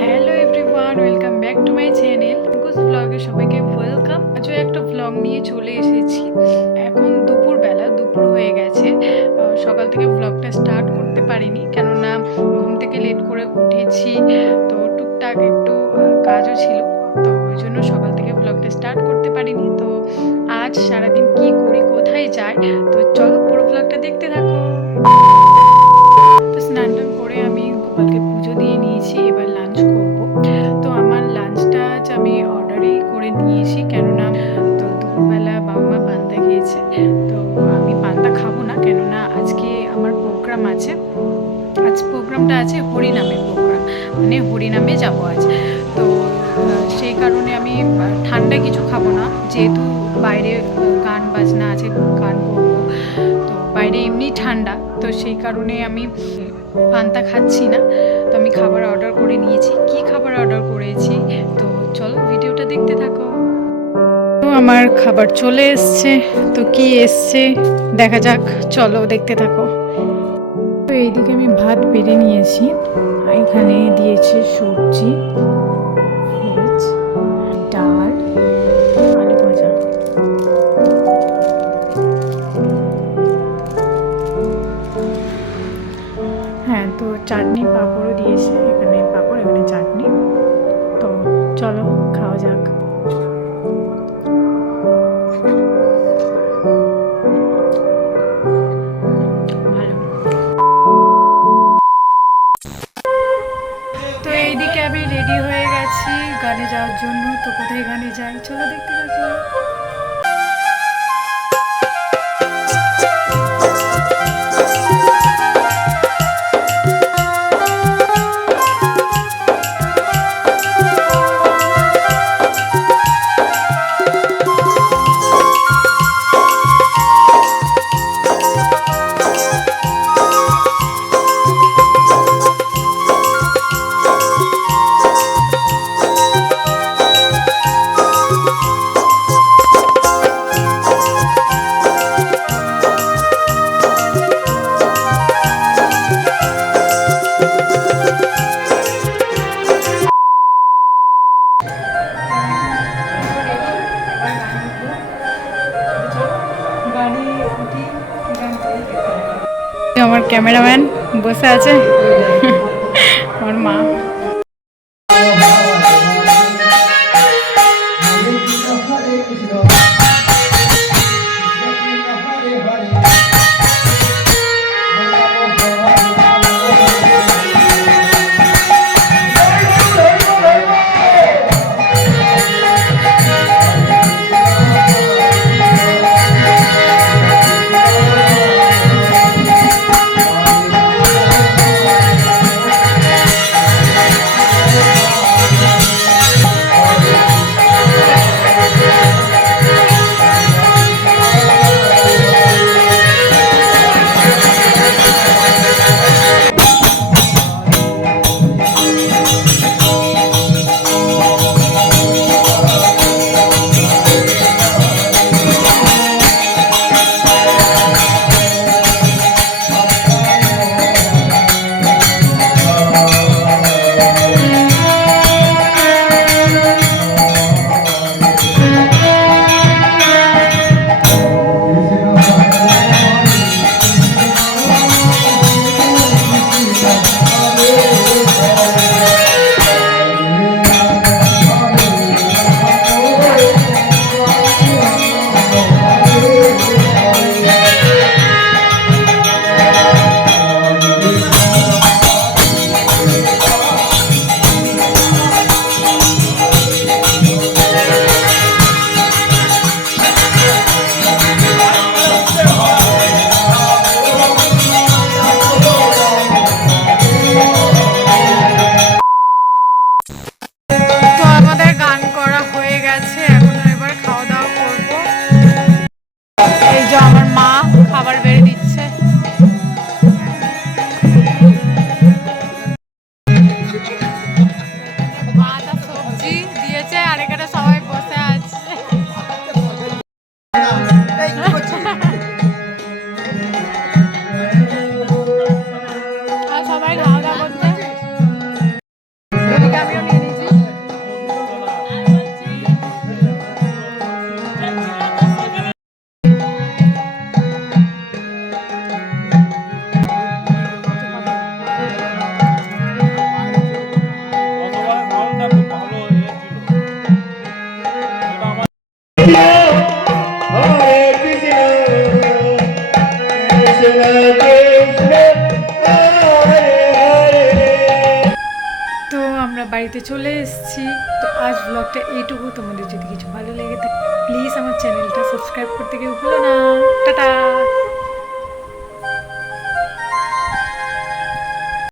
Hello everyone, welcome back to my channel কুস ব্লগে সবাইকে ওয়েলকাম। আজও একটা ব্লগ নিয়ে চলে এসেছি। এখন দুপুর হয়ে গেছে। সকাল থেকে ব্লগটা স্টার্ট করতে পারিনি, কেননা ঘুম থেকে লেট করে উঠেছি, তো টুকটাক একটু কাজও ছিল, তো ওই জন্য সকাল থেকে ব্লগটা স্টার্ট করতে পারিনি। তো আজ সারাদিন কি করি, কোথায় যাই, তো চলো পুরো ব্লগটা দেখতে থাকো। তো স্নান টান করে আমি গোপালকে পুজো দিয়ে নিয়েছি, এবার লাঞ্চ করব। তো আমার লাঞ্চটা আজ আমি অর্ডারই করে নিয়েছি, কেননা তো দুপুরবেলা বাবা মা পান্তা খেয়েছে, তো আমি পান্তা খাবো না, কেননা আজকে আমার প্রোগ্রাম আছে। আজ প্রোগ্রামটা আছে হরিনামের প্রোগ্রাম, মানে হরিনামে যাবো আজ। তো সেই কারণে আমি ঠান্ডা কিছু খাবো না, যেহেতু বাইরে গান বাজনা আছে, গান করবো, তো বাইরে এমনি ঠান্ডা, তো সেই কারণে আমি পান্তা খাচ্ছি না। তো আমি খাবার অর্ডার করে নিয়েছি। কি খাবার অর্ডার করেছি, তো চলো ভিডিওটা দেখতে থাকো। তো আমার খাবার চলে এসছে, তো কি এসছে দেখা যাক, চলো দেখতে থাকো। তো এইদিকে আমি ভাত বেড়ে নিয়েছি, এখানে দিয়েছে সবজি, ভেজ, ডাল, আলু ভাজা। হ্যাঁ, তো চাটনি পাঁপড়ও দিয়েছে, এখানে পাঁপড় এখানে চাটনি। তো চলো খাওয়া যাক। ভালো। তো এইদিকে আমি রেডি হয়ে গেছি গানে যাওয়ার জন্য। তো কোথায় গানে যাই চলো দেখতে থাকো। আমার ক্যামেরাম্যান বসে আছে, আমার মা। তো আমরা বাড়িতে চলে এসেছি। তো আজ ব্লগটা এইটুকু। তোমাদের যদি কিছু ভালো লেগে থাকে প্লিজ আমার চ্যানেলটা সাবস্ক্রাইব করতে কেউ ভুলো না। টাটা।